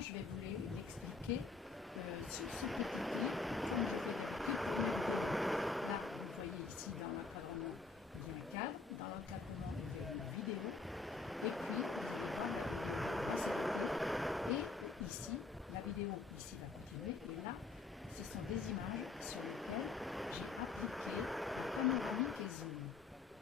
Maintenant, je vais vous l'expliquer sur ce petit clip. Comme je fais des toutes premières vidéos, là, vous voyez ici dans l'encadrement, il y a un cadre. Dans l'encadrement, il y a une vidéo. Et puis, vous allez voir la vidéo à cette vidéo. Et ici, la vidéo ici va continuer. Et là, ce sont des images sur lesquelles j'ai appliqué le panoramique et zoom.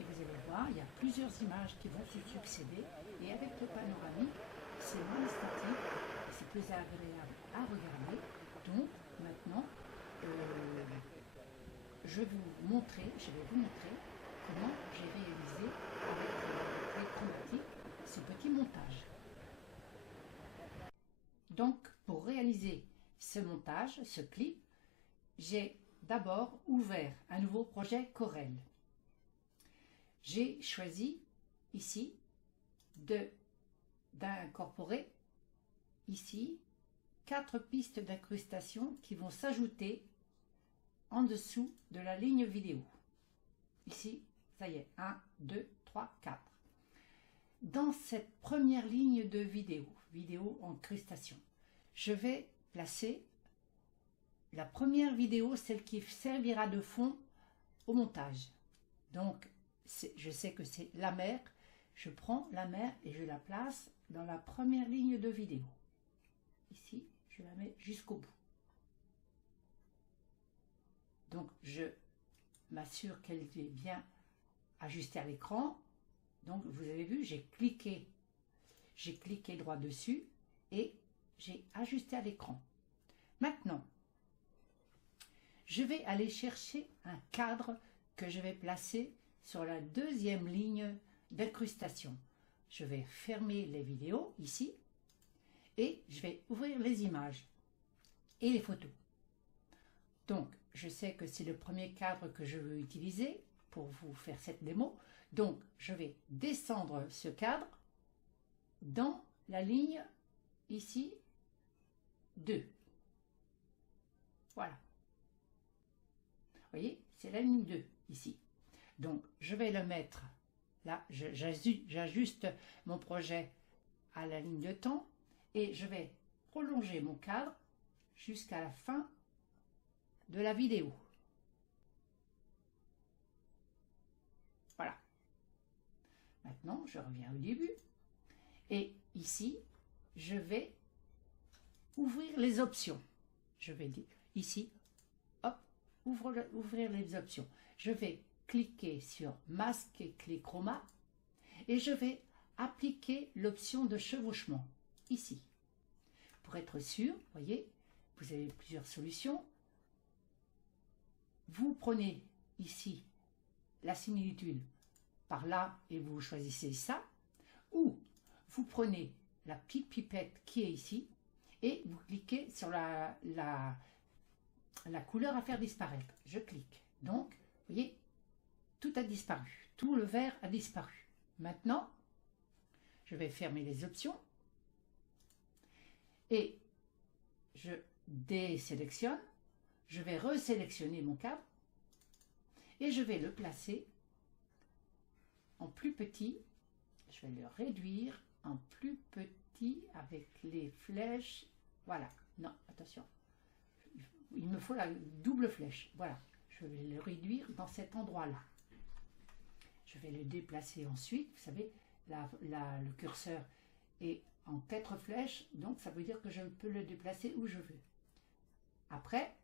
Et vous allez voir, il y a plusieurs images qui vont se succéder. Et avec le panoramique, c'est moins statique, c'est plus agréable à regarder. Donc maintenant, je vais vous montrer comment j'ai réalisé avec les chromatiques ce petit montage. Donc pour réaliser ce montage, ce clip, j'ai d'abord ouvert un nouveau projet Corel. J'ai choisi ici d'incorporer ici 4 pistes d'incrustation qui vont s'ajouter en dessous de la ligne vidéo. Ici, ça y est, 1, 2, 3, 4. Dans cette première ligne de vidéo incrustation, je vais placer la première vidéo, celle qui servira de fond au montage. Donc, je sais que c'est la mer. Je prends la mer et je la place dans la première ligne de vidéo. Ici, je la mets jusqu'au bout. Donc, je m'assure qu'elle est bien ajustée à l'écran. Donc, vous avez vu, j'ai cliqué droit dessus et j'ai ajusté à l'écran. Maintenant, je vais aller chercher un cadre que je vais placer sur la deuxième ligne d'incrustation. Je vais fermer les vidéos ici et je vais ouvrir les images et les photos. Donc, je sais que c'est le premier cadre que je veux utiliser pour vous faire cette démo. Donc, je vais descendre ce cadre dans la ligne ici 2. Voilà. Vous voyez, c'est la ligne 2 ici. Donc, je vais le mettre là, j'ajuste mon projet à la ligne de temps et je vais prolonger mon cadre jusqu'à la fin de la vidéo. Voilà. Maintenant, je reviens au début et ici, je vais ouvrir les options. Je vais dire ici, hop, ouvrir les options. Je vais cliquer sur masquer clé chroma et je vais appliquer l'option de chevauchement ici. Pour être sûr, vous voyez, vous avez plusieurs solutions. Vous prenez ici la similitude par là et vous choisissez ça, ou vous prenez la petite pipette qui est ici et vous cliquez sur la couleur à faire disparaître. Je clique. Donc, vous voyez, tout a disparu. Tout le vert a disparu. Maintenant, je vais fermer les options et je désélectionne. Je vais resélectionner mon cadre et je vais le placer en plus petit. Je vais le réduire en plus petit avec les flèches. Voilà. Non, attention. Il me faut la double flèche. Voilà. Je vais le réduire dans cet endroit-là. Je vais le déplacer ensuite. Vous savez, le curseur est en 4 flèches, donc ça veut dire que je peux le déplacer où je veux. Après,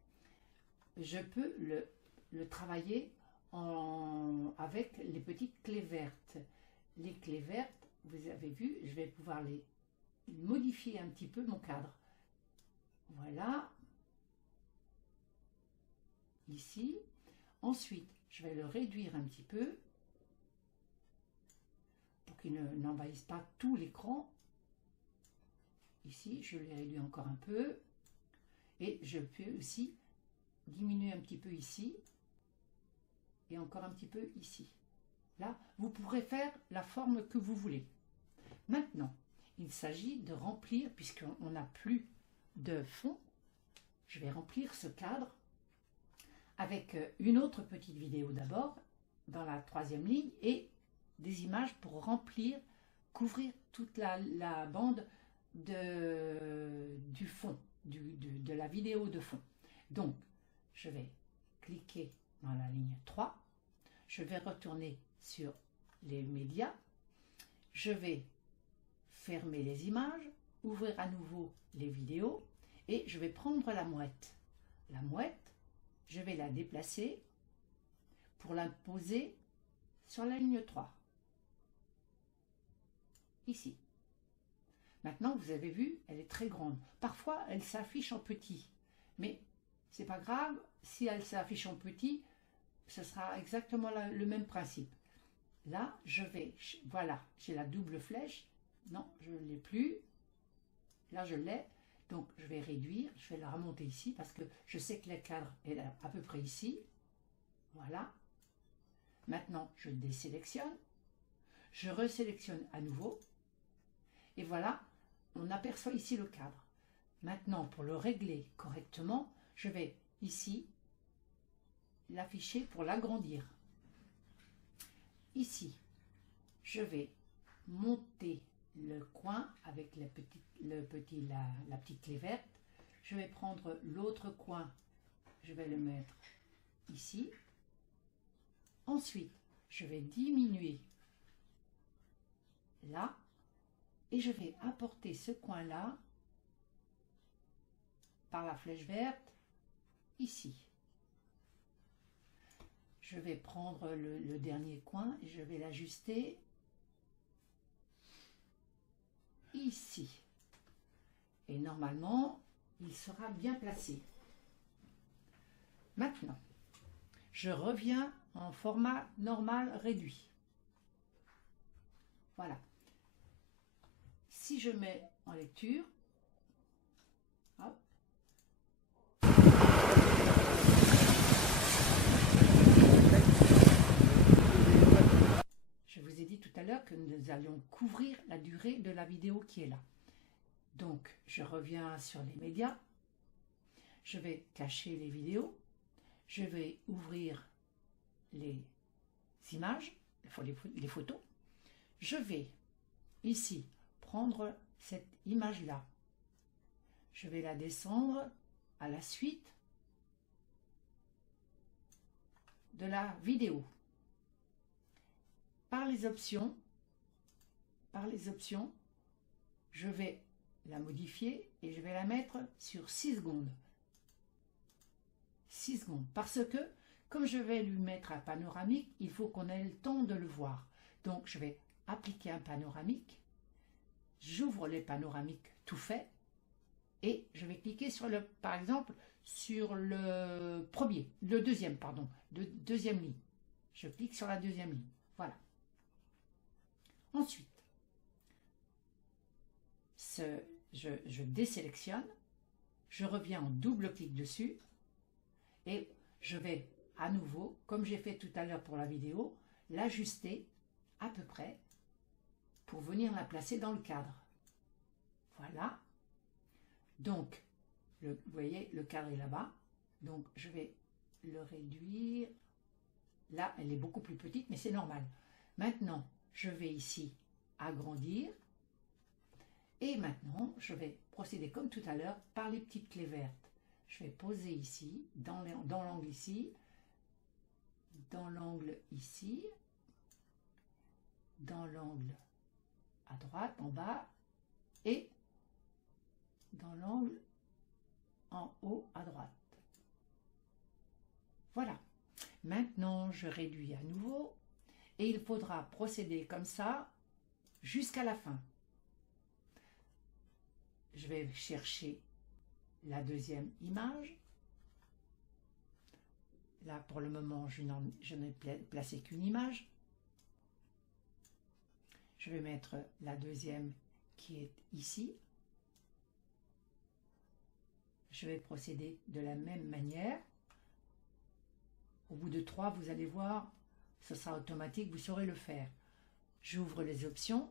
je peux le travailler avec les petites clés vertes. Les clés vertes, vous avez vu, je vais pouvoir les modifier un petit peu mon cadre. Voilà. Ici. Ensuite, je vais le réduire un petit peu pour qu'il n'envahisse pas tout l'écran. Ici, je l'ai réduit encore un peu. Et je peux aussi diminuer un petit peu ici. Et encore un petit peu ici. Là, vous pourrez faire la forme que vous voulez. Maintenant, il s'agit de remplir, puisqu'on n'a plus de fond, je vais remplir ce cadre avec une autre petite vidéo d'abord, dans la 3e ligne, et des images pour remplir, couvrir toute la bande du fond, de la vidéo de fond. Donc, je vais cliquer dans la ligne 3. Je vais retourner sur les médias. Je vais fermer les images, ouvrir à nouveau les vidéos et je vais prendre la mouette. La mouette, je vais la déplacer pour la poser sur la ligne 3. Ici. Maintenant, vous avez vu, elle est très grande. Parfois, elle s'affiche en petit. Mais c'est pas grave, si elle s'affiche en petit, ce sera exactement le même principe. Là, je vais, voilà, j'ai la double flèche. Non, je ne l'ai plus. Là, je l'ai. Donc, je vais réduire. Je vais la remonter ici parce que je sais que le cadre est à peu près ici. Voilà. Maintenant, je désélectionne. Je resélectionne à nouveau. Et voilà, on aperçoit ici le cadre. Maintenant, pour le régler correctement, je vais ici l'afficher pour l'agrandir. Ici, je vais monter le coin avec la petite clé verte. Je vais prendre l'autre coin, je vais le mettre ici. Ensuite, je vais diminuer là et je vais apporter ce coin-là par la flèche verte ici. Je vais prendre le dernier coin et je vais l'ajuster ici. Et normalement, il sera bien placé. Maintenant, je reviens en format normal réduit. Voilà. Si je mets en lecture, hop, je vous ai dit tout à l'heure que nous allions couvrir la durée de la vidéo qui est là. Donc, je reviens sur les médias. Je vais cacher les vidéos. Je vais ouvrir les images, les photos. Je vais ici prendre cette image-là. Je vais la descendre à la suite de la vidéo. Par les options, je vais la modifier et je vais la mettre sur 6 secondes. 6 secondes. Parce que, comme je vais lui mettre un panoramique, il faut qu'on ait le temps de le voir. Donc, je vais appliquer un panoramique. J'ouvre les panoramiques tout fait. Et je vais cliquer sur par exemple, sur le deuxième ligne. Je clique sur la deuxième ligne. Voilà. Ensuite, je désélectionne, je reviens en double clic dessus et je vais à nouveau, comme j'ai fait tout à l'heure pour la vidéo, l'ajuster à peu près pour venir la placer dans le cadre. Voilà. Donc, vous voyez, le cadre est là-bas. Donc, je vais le réduire. Là, elle est beaucoup plus petite, mais c'est normal. Maintenant, je vais ici agrandir. Et maintenant, je vais procéder comme tout à l'heure par les petites clés vertes. Je vais poser ici, dans l'angle ici, dans l'angle ici, dans l'angle à droite, en bas, et dans l'angle en haut à droite. Voilà. Maintenant, je réduis à nouveau et il faudra procéder comme ça jusqu'à la fin. Je vais chercher la deuxième image. Là, pour le moment, je n'ai placé qu'une image. Je vais mettre la deuxième qui est ici. Je vais procéder de la même manière. Au bout de 3, vous allez voir, ce sera automatique, vous saurez le faire. J'ouvre les options.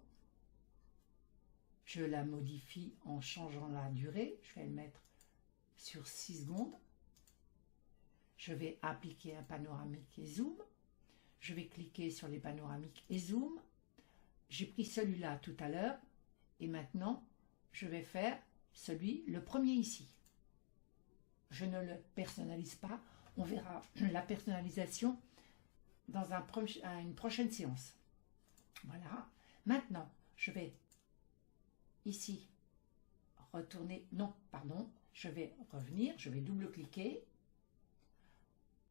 Je la modifie en changeant la durée. Je vais le mettre sur 6 secondes. Je vais appliquer un panoramique et zoom. Je vais cliquer sur les panoramiques et zoom. J'ai pris celui-là tout à l'heure. Et maintenant, je vais faire le premier ici. Je ne le personnalise pas. On verra la personnalisation dans une prochaine séance. Voilà. Maintenant, je vais ici retourner. Non, pardon. Je vais revenir. Je vais double-cliquer.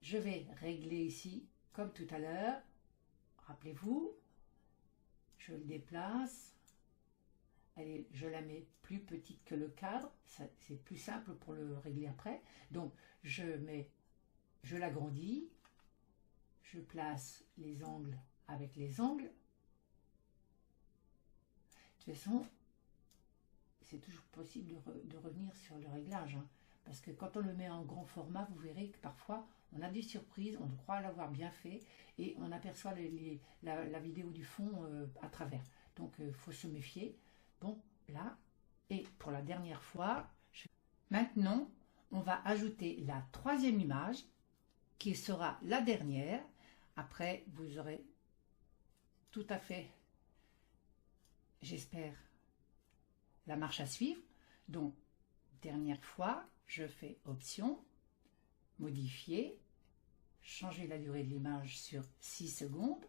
Je vais régler ici comme tout à l'heure. Rappelez-vous. Je le déplace. Je la mets plus petite que le cadre. C'est plus simple pour le régler après. Donc, je l'agrandis. Je place les angles avec les angles. De toute façon, c'est toujours possible de revenir sur le réglage. Hein, parce que quand on le met en grand format, vous verrez que parfois, on a des surprises, on croit l'avoir bien fait et on aperçoit la vidéo du fond à travers. Donc, il faut se méfier. Bon, là, et pour la dernière fois, maintenant, on va ajouter la troisième image qui sera la dernière. Après, vous aurez tout à fait, j'espère, la marche à suivre. Donc, dernière fois, je fais Option, Modifier, changer la durée de l'image sur 6 secondes,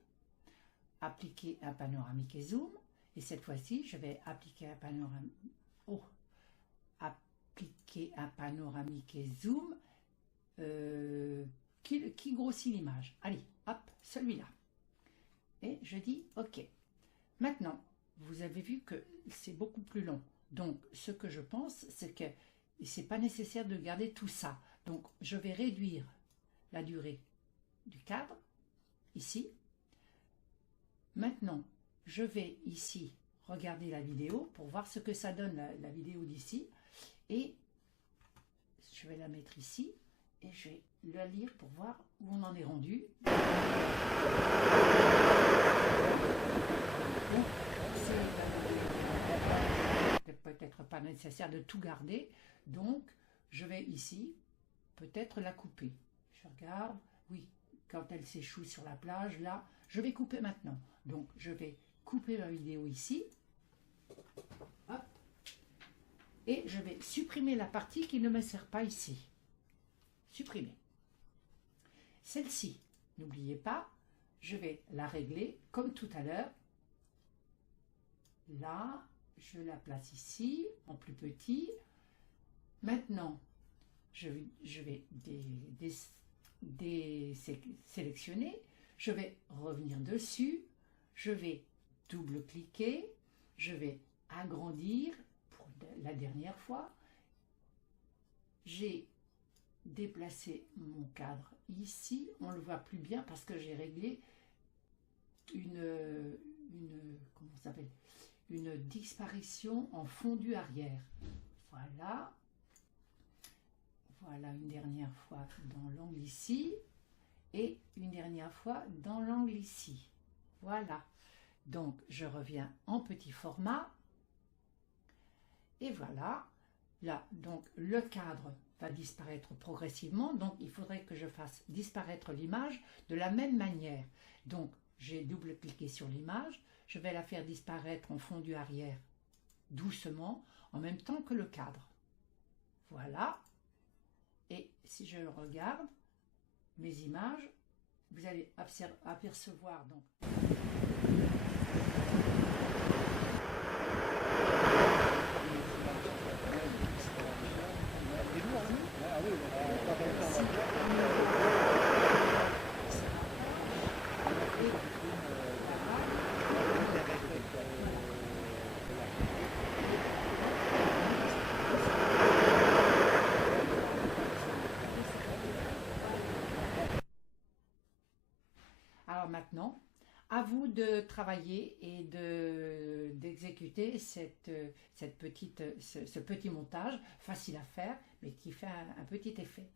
appliquer un panoramique et zoom. Et cette fois-ci, je vais appliquer un panoramique et zoom qui grossit l'image. Allez, hop, celui-là. Et je dis OK. Maintenant, vous avez vu que c'est beaucoup plus long. Donc, ce que je pense, c'est que c'est pas nécessaire de garder tout ça. Donc, je vais réduire la durée du cadre, ici. Maintenant, je vais ici regarder la vidéo pour voir ce que ça donne la vidéo d'ici. Et je vais la mettre ici et je vais la lire pour voir où on en est rendu. C'est peut-être pas nécessaire de tout garder. Donc, je vais ici peut-être la couper. Je regarde, oui, quand elle s'échoue sur la plage, là, je vais couper maintenant. Donc, je vais couper la vidéo ici. Hop. Et je vais supprimer la partie qui ne me sert pas ici. Supprimer. Celle-ci, n'oubliez pas, je vais la régler comme tout à l'heure. Là, je la place ici, en plus petit. Maintenant, je vais sélectionner. Je vais revenir dessus. Je vais double-cliquer. Je vais agrandir pour la dernière fois. J'ai déplacé mon cadre ici. On ne le voit plus bien parce que j'ai réglé comment ça s'appelle, une disparition en fondu arrière. Voilà. Voilà une dernière fois dans l'angle ici et une dernière fois dans l'angle ici. Voilà. Donc, je reviens en petit format. Et voilà. Là, donc, le cadre va disparaître progressivement. Donc, il faudrait que je fasse disparaître l'image de la même manière. Donc, j'ai double-cliqué sur l'image. Je vais la faire disparaître en fondu arrière doucement, en même temps que le cadre. Voilà. Et si je regarde mes images, vous allez apercevoir donc maintenant, à vous de travailler et d'exécuter ce petit montage, facile à faire, mais qui fait un petit effet.